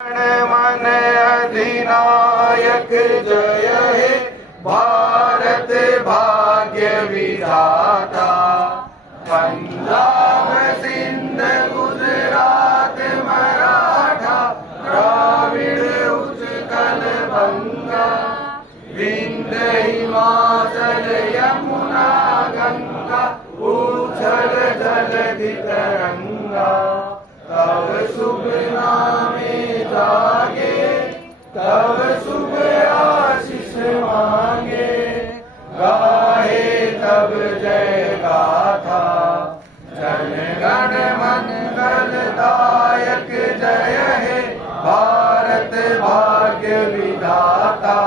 मन अधिनायक जय हे भारत भाग्य विधाता। पंजाब सिंध गुजरात मराठा द्राविड़ उत्कल बंगा। विंध्य हिमाचल यमुना गंगा उछल जलधि तरंगा। तब शुभ नामे जागे तब शुभ आशीष मांगे। गाहे तब जय गाथा जन गण मंगलदायक जय हे भारत भाग्य विधाता।